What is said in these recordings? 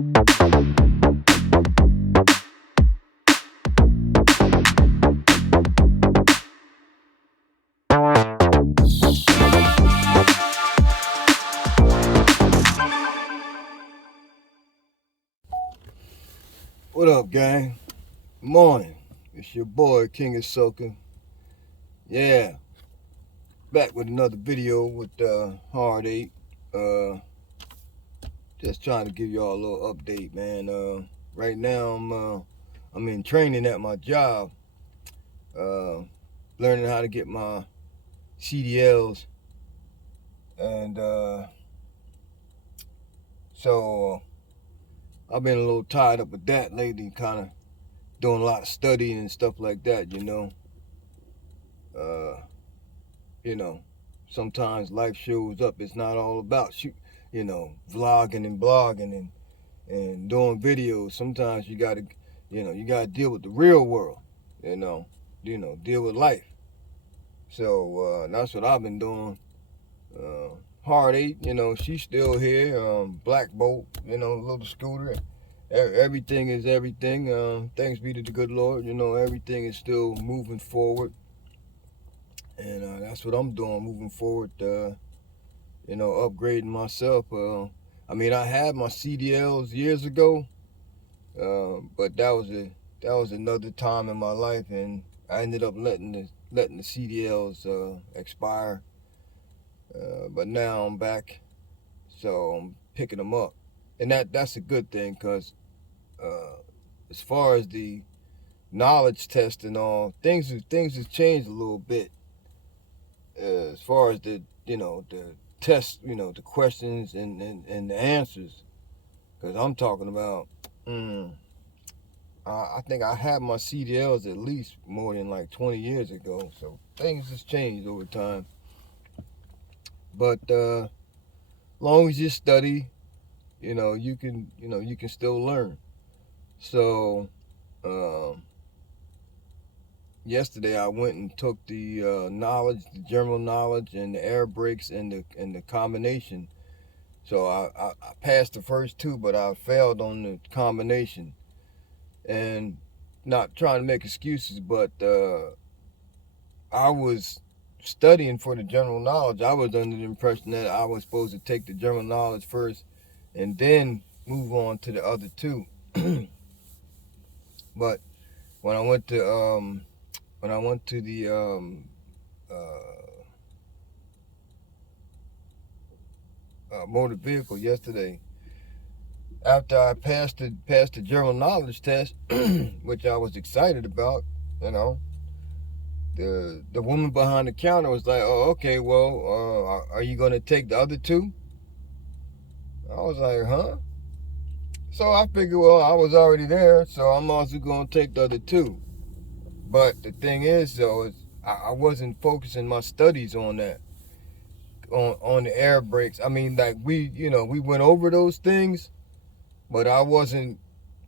What up, gang? Morning. It's your boy, King of Soca. Yeah, back with another video with HARD-8. Just trying to give y'all a little update, man. Right now, I'm in training at my job, uh, learning how to get my CDLs, and so I've been a little tied up with that lately, kind of doing a lot of studying and stuff like that, you know. Uh, you know, sometimes life shows up. It's not all about vlogging and blogging and doing videos. Sometimes you gotta deal with the real world. You know, deal with life. So that's what I've been doing. HARD-8, she's still here. Black Bolt, little scooter. Everything is everything. Thanks be to the good Lord. Everything is still moving forward. And that's what I'm doing, moving forward, upgrading myself. I had my CDLs years ago, but that was another time in my life, and I ended up letting the CDLs expire. But now I'm back, so I'm picking them up, and that's a good thing, because as far as the knowledge test and all, things have changed a little bit. As far as the test, the questions and the answers, because I'm talking about, I think I had my CDLs at least more than like 20 years ago, so things has changed over time. But long as you study, you can still learn. So yesterday I went and took the the general knowledge, and the air brakes, and the combination. So I passed the first two, but I failed on the combination. And not trying to make excuses, but I was studying for the general knowledge. I was under the impression that I was supposed to take the general knowledge first and then move on to the other two. But when I went to the motor vehicle yesterday, after I passed the general knowledge test, which I was excited about, the woman behind the counter was like, "Oh, okay, well, are you gonna take the other two?" I was like, "Huh?" So I figured, well, I was already there, so I'm also gonna take the other two. But the thing is, though, is I wasn't focusing my studies on that, on the air brakes. I mean, like we went over those things, but I wasn't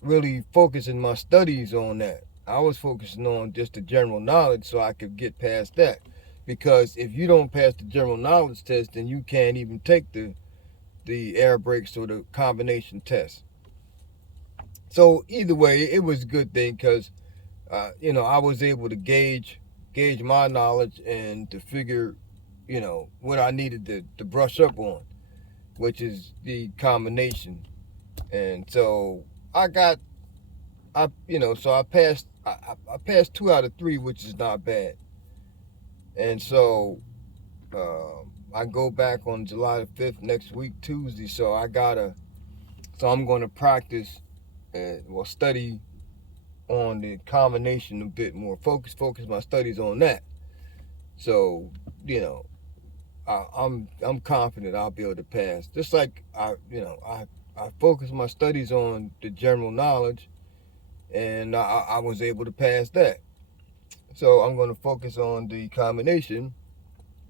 really focusing my studies on that. I was focusing on just the general knowledge so I could get past that. Because if you don't pass the general knowledge test, then you can't even take the air brakes or the combination test. So either way, it was a good thing, because I was able to gauge my knowledge and to figure what I needed to brush up on, which is the combination. And so I got so I passed 2 out of 3, which is not bad. And so I go back on July the 5th, next week, Tuesday. So I'm going to practice, study on the combination a bit more. Focus my studies on that. So I'm confident I'll be able to pass. Just like I focus my studies on the general knowledge, and I was able to pass that. So I'm going to focus on the combination,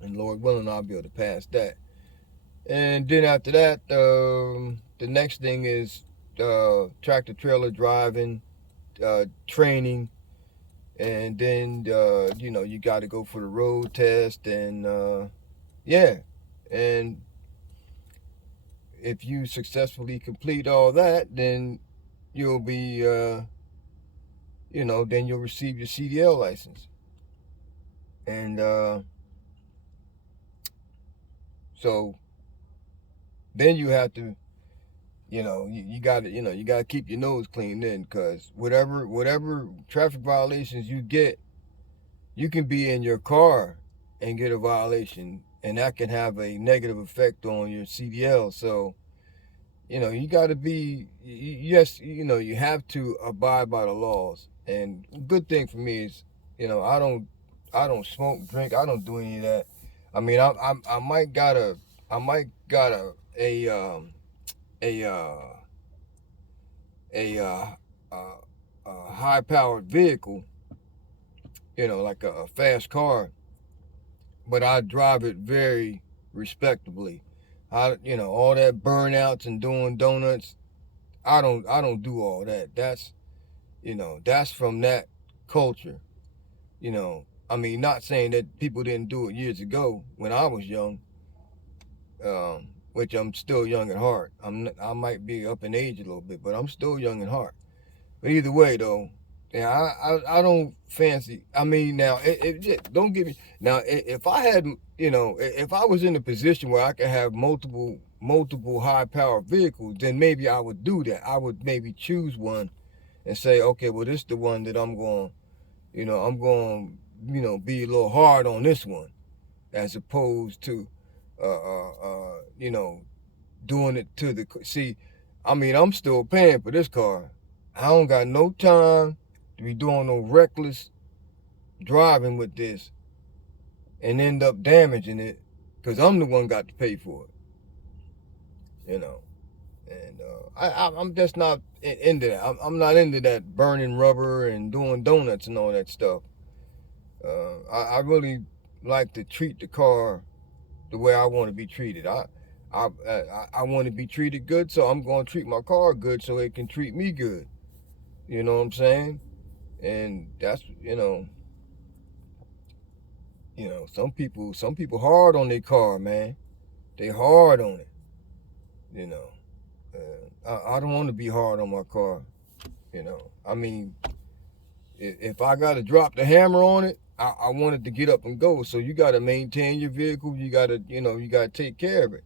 and Lord willing, I'll be able to pass that. And then after that, the next thing is tractor trailer driving, training, and then you got to go for the road test, and yeah, and if you successfully complete all that, then you'll be, then you'll receive your CDL license. And so then you have to, you got to, you got to keep your nose clean then, because whatever traffic violations you get, you can be in your car and get a violation, and that can have a negative effect on your CDL. So, you got to be, yes, you have to abide by the laws. And good thing for me is, I don't smoke, drink, I don't do any of that. I mean, I might got a a a uh, uh, high powered vehicle, like a fast car, but I drive it very respectably. All that burnouts and doing donuts, I don't do all that. That's from that culture. I mean, not saying that people didn't do it years ago when I was young, which I'm still young at heart. I might be up in age a little bit, but I'm still young at heart. But either way, though, yeah, I don't fancy. I mean, now don't get me. Now, if I had, if I was in a position where I could have multiple high powered vehicles, then maybe I would do that. I would maybe choose one and say, okay, well, this is the one that I'm going, be a little hard on this one, as opposed to, doing it to the. See, I mean, I'm still paying for this car. I don't got no time to be doing no reckless driving with this and end up damaging it, because I'm the one got to pay for it. And I'm just not into that. I'm not into that burning rubber and doing donuts and all that stuff. I really like to treat the car the way I want to be treated. I want to be treated good, so I'm going to treat my car good so it can treat me good. You know what I'm saying? And that's, some people hard on their car, man. They hard on it. You know, I don't want to be hard on my car. I mean, if I got to drop the hammer on it, I want it to get up and go. So you got to maintain your vehicle. You got to, you got to take care of it.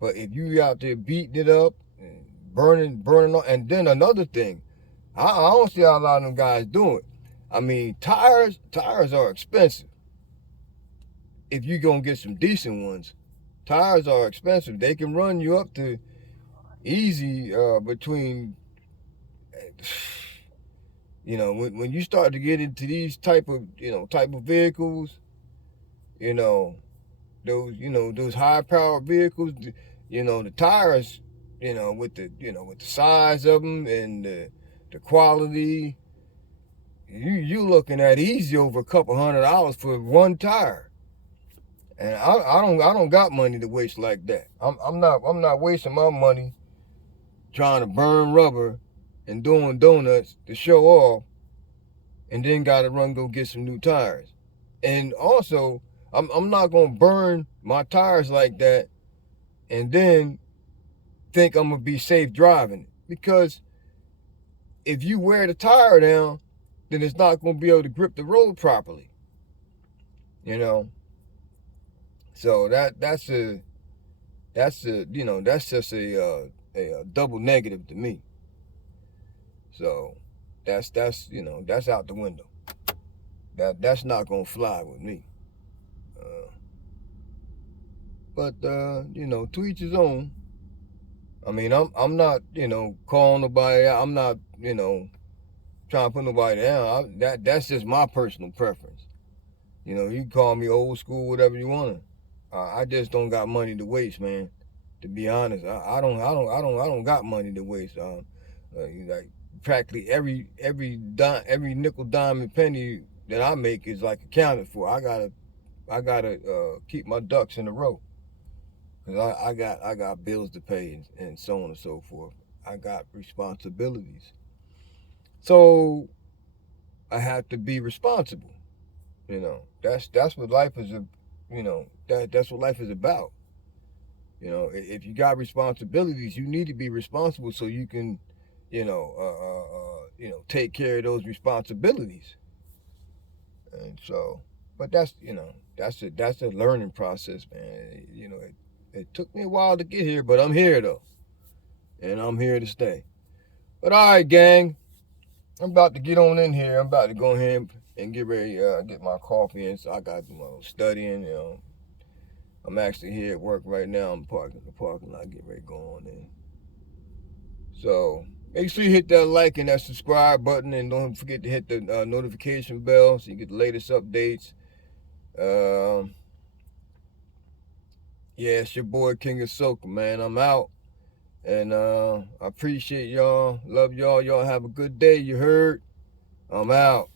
But if you out there beating it up, and burning, and then another thing, I don't see how a lot of them guys do it. I mean, tires are expensive. If you gonna get some decent ones, tires are expensive. They can run you up to easy between, when you start to get into these type of vehicles, you know, those high powered vehicles, the tires, with the size of them and the quality, you looking at easy over a couple $100 for one tire. And I don't got money to waste like that. I'm not wasting my money trying to burn rubber and doing donuts to show off, and then gotta go get some new tires. And also, I'm not gonna burn my tires like that and then think I'm gonna be safe driving, because if you wear the tire down, then it's not gonna be able to grip the road properly. So that's just a double negative to me. So that's out the window. That's not gonna fly with me. But to each his own. I mean, I'm not calling nobody out. I'm not trying to put nobody down. That's just my personal preference. You can call me old school, whatever you want to. I just don't got money to waste, man. To be honest, I don't got money to waste. Like practically every nickel, dime, and penny that I make is like accounted for. I gotta keep my ducks in a row, because I got bills to pay, and so on and so forth. I got responsibilities, so I have to be responsible. That's what life is. That's what life is about. You know, if you got responsibilities, you need to be responsible so you can, take care of those responsibilities. And so, but that's a learning process, man. It took me a while to get here, but I'm here though, and I'm here to stay. But all right, gang, I'm about to get on in here. I'm about to go ahead and get ready, get my coffee in. So I got studying. I'm actually here at work right now. I'm parking in the parking lot, get ready to go on in. So make sure you hit that like and that subscribe button, and don't forget to hit the notification bell so you get the latest updates. Um, yeah, it's your boy King of Soca, man. I'm out, and I appreciate y'all. Love y'all. Y'all have a good day. You heard? I'm out.